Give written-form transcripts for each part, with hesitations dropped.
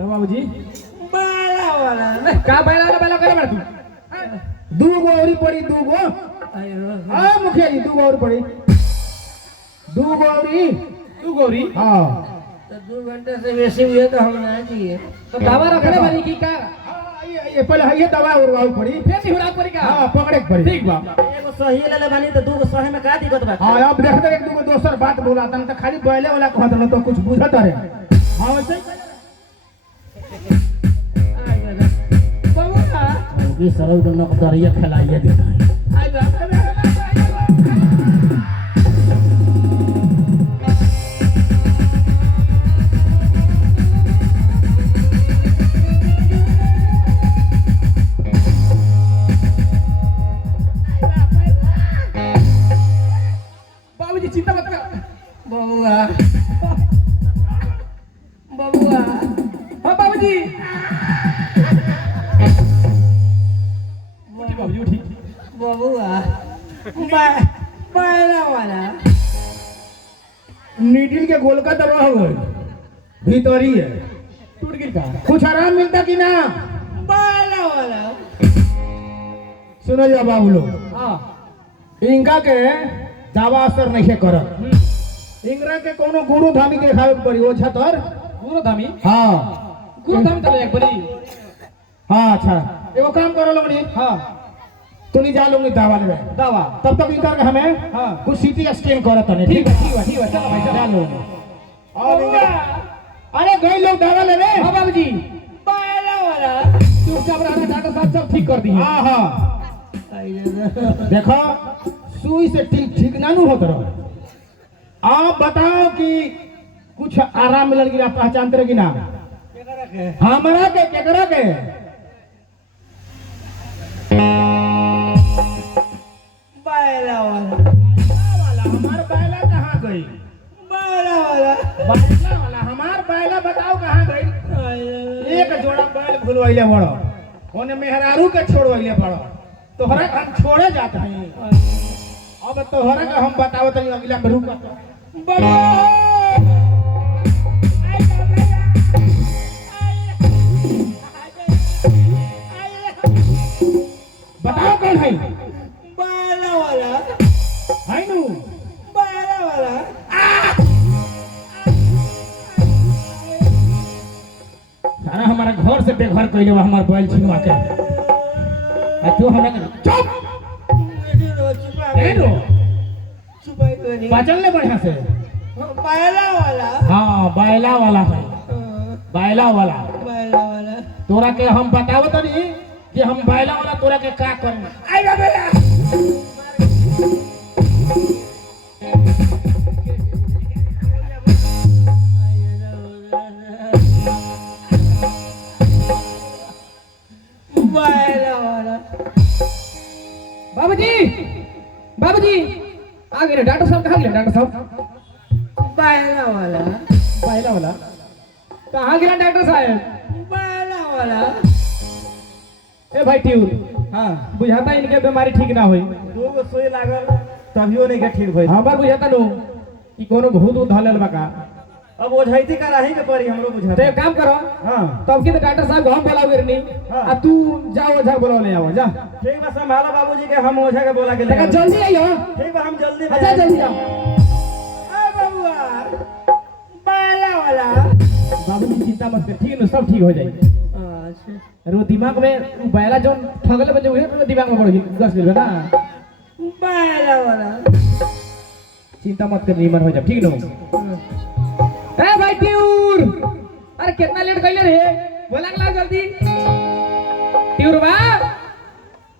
बाबूजी बाला वाला का बैला करे बड़ तू दू गो औरी पड़ी दू गो हाँ मुखिया जी दू गो और पड़ी दू गो औरी तू गौरी हाँ तो 2 घंटे से बेसी हुए तो हम ना दिए तो दवा रखले बानी की का ये पहले ये दवा और पड़ी फिर निहुरा पड़ी का हाँ पकड़े के पड़ी ठीक बा एगो सही ले ले बानी तो 2 गो सही में का दिक्कत बा हाँ अब देखते एक दू गो दोसर बात बोला तन तो खाली बैले वाला कहत न तो कुछ बुझत रे हाँ वैसे बाबूआ ये सरल करना को दरिया खिलाइए देता है आई बा बाबूजी चिंता मत कर बबुआ बबुआ हाँ बाबूजी बाबूजी उठी बबुआ बाला वाला नीडिल के गोल का दवा हो गई भीतरी है टूट गिर का कुछ आराम मिलता कि ना बाला वाला सुनो जा बाबू लोग हाँ इनका के दावा असर नहीं करत इंगरा के कोनो गुरु धामी के खावे के पड़ी ओ छतर गुरु धामी हाँ चले एक बड़ी हाँ अच्छा एगो काम करो लोगनी हाँ तू नहीं जा लोगनी दावा लेवे दवा तब तक इनका के हमें हाँ कुछ सीटी स्कैन करत नहीं ठीक है चलो भाई जा चलो लोग और अरे गए लोग दावा लेवे हाँ बाबूजी बाला वाला चुपचाप रहना डॉक्टर साहब सब ठीक कर दिए हाँ हाँ देखो सुई से ठीक ना नु होत रहो आप बताओ कि कुछ आराम मिलल कि आप पहचानते रहे कि ना हमरा के केकरा के बाला वाला हमार बैला कहाँ गई बाला वाला बैला वाला हमार बैला बताओ कहाँ गई एक जोड़ा बैल भूलवाइले बड़ो ओने मेहरारू के छोड़वाइले बड़ो तोहरा के हम छोड़े जात हैं अब तोहरा के हम बताओ तनी अगला में रुक बताओ कौन है बाला वाला है नु बाला वाला सारा हमारा घर से बेघर कइले हमार बैल छिनवा के आ तू हमरा के चुप ए रो छुपाई तो नहीं पाचल ले बढ़िया से बाला वाला हाँ बैला वाला है बैला वाला बाला वाला तोरा के हम बताओ तनी कि हम बैला वाला तोरा के का करना आई बाबा बाला वाला बाबूजी बाबूजी आ गए डॉक्टर साहब कहाँ गए डॉक्टर साहब बाला वाला पहला वाला कहाँ गया डॉक्टर साहब बाला वाला ए भाई ट्यूर हाँ बुझाता इनके बीमारी ठीक ना हुई 2 गो सुई लागल तभियो नहीं के ठीक भइल हमार बुझाता नो कि कोनो भूत उत धलेल बा का अब ओझैती कराही के पड़ी हमरो तो बुझाता एक काम करो हां तब की तो डॉक्टर साहब हम बोलाओ गिरनी हाँ। आ तू जाओ ओझा बुला ले आओ जा ठीक बा संभालो बाबूजी के हम ओझा के बोला के ले तका जल्दी आइयो ठीक बा हम जल्दी में अच्छा जल्दी आओ आ बबुआ बाला वाला बाबूजी चिंता मत कर ठीक है सब ठीक हो जाएगी अच्छा रो दिमाग में बैला जो ठगले बजे हुए दिमाग में पड़ गई गस गई ना बाला वाला चिंता मत कर नीमन हो जा ठीक नो ए भाई ट्यूर अरे कितना लेट कइले रे बोला ला जल्दी ट्यूर बा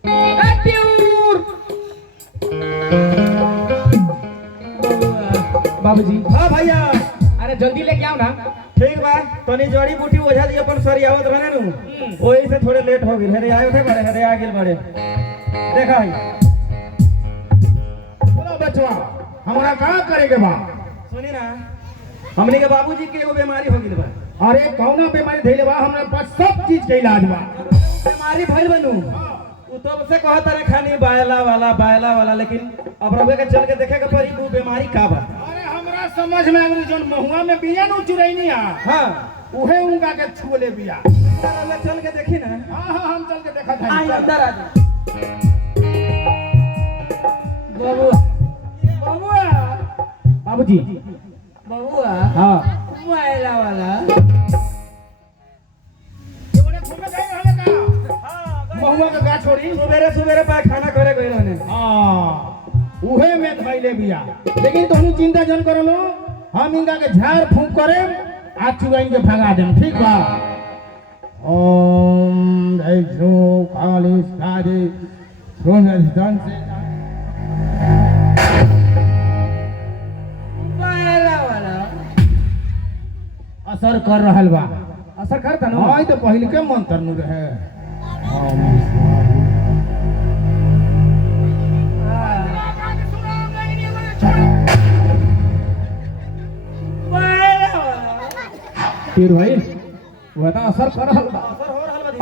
ए ट्यूर बाबूजी हां भैया अरे जल्दी लेके आओ ना ठीक बा तनी जड़ी बूटी ओझा दी अपन सरियावत रहने नु ओही से थोड़े लेट हो गई हेरे आए थे बड़े हेरे आ गेल बड़े देखा है बोलो बचवा हमरा का करे के बा सुनी ना हमने के बाबूजी के एगो बीमारी हो गई बा अरे कौना बीमारी धैले बा हमरा पास सब चीज के इलाज बा। बीमारी भइल बनू उ तो से कहत रे खानी बायला वाला लेकिन अब रउवे के चल के देखे के पड़ी वो बीमारी का बा। अरे हमरा समझ में आगली जोन महुआ में बिया नु चुरैनी आ हां उहे उनका के छुले बिया। रउवे चल के देखी ना। हां हम चल के देखत हई। आई अंदर आ जा। बाबुआ बाबूजी बबुआ हाँ बायला वाला जोड़े घूमे गए रहले का महुआ के गाछ छोड़ी। सुबेरे पायखाना करे गइल हने। हां उहे में धैले बिया। लेकिन तोहनी चिंता जन करो लो हम इनका के झाड़ फूंक करे आज चुगाइन के भगा देम ठीक बा। ओम जय जो काली सारी सोने धन से बायला वाला असर कर रहल बा। असर करता ना हां तो पहले के मंत्र नु रहे। ओम बायला वाला तीर भाई वो तो असर कर रहल बा।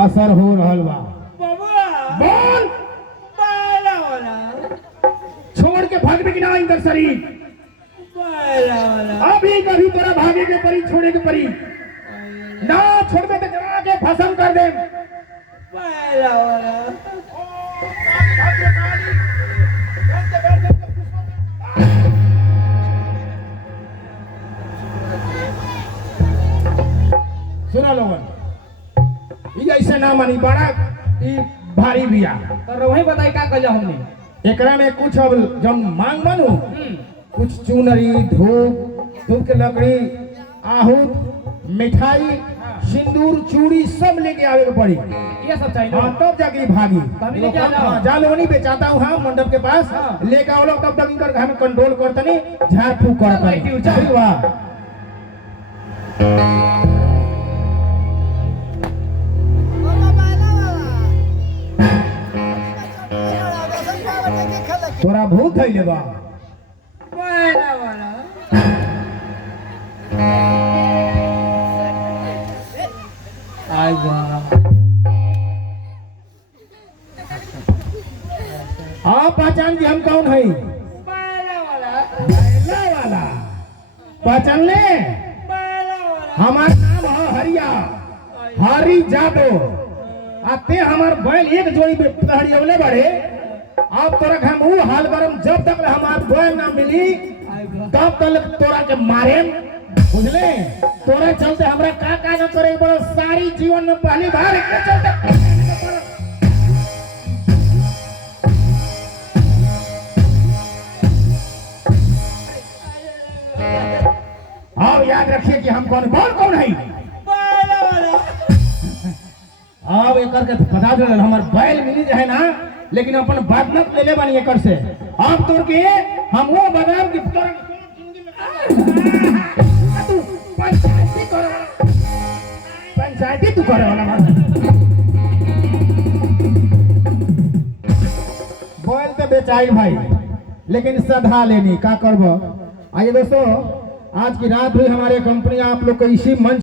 असर हो रहल बा। बबुआ बोल बायला वाला छोड़ के भाग भी कि ना इनका शरीर बायला वाला अभी कभी तोरा भागे के परी छोड़े के परी ना छोड़बे तो जला के भस्म कर दे। बायला वाला सुना लोगन ये ऐसे ना मानी बड़ा ई भारी बिया। तो वही बताई का कल हमने एकरा में कुछ अब जब मांग बनू कुछ चुनरी धूप के लकड़ी आहूत मिठाई सिंदूर चूड़ी सब लेके आवे के पड़ी। ये सब चाहिए ना? हाँ तब जाके भागी। तब ही लेके आ जाओ। हाँ, जालो नहीं बेचाता हूँ हाँ मंडप के पास हाँ। लेके आओ लोग तब तक इनकर घर में कंट्रोल करते नहीं झाड़ फूक चल करते भाई, नहीं। चल। ठीक बा। तोरा भूत है ले बा। बायला वाला आई बा आप पहचान की हम कौन है? बायला वाला बैला वाला पहचान ले। बायला वाला हमार नाम है हरिया हरी जादव। आते हमार बैल एक जोड़ी पे पहड़ियोले बड़े। अब तोरा के हम वो हाल करम जब तक हमार बैल ना मिली तब तक तोरा के मारे बुझले। तोरा चलते हमरा का न करे बड़ा सारी जीवन में पहली बार के चलते अब याद रखिए कि हम कौन है। बायला वाला अब एकर के पता चल हमार बैल मिली जाए ना लेकिन अपन बात मत ले ले बानी एकर से। अब तोर के हम वो बादाम की तोरा तू पंचायती तू करे वाला बैल तो बेचाई भाई लेकिन सधा लेनी का करबो। आइए दोस्तों आज की रात भी हमारे कंपनी आप लोग को इसी मंच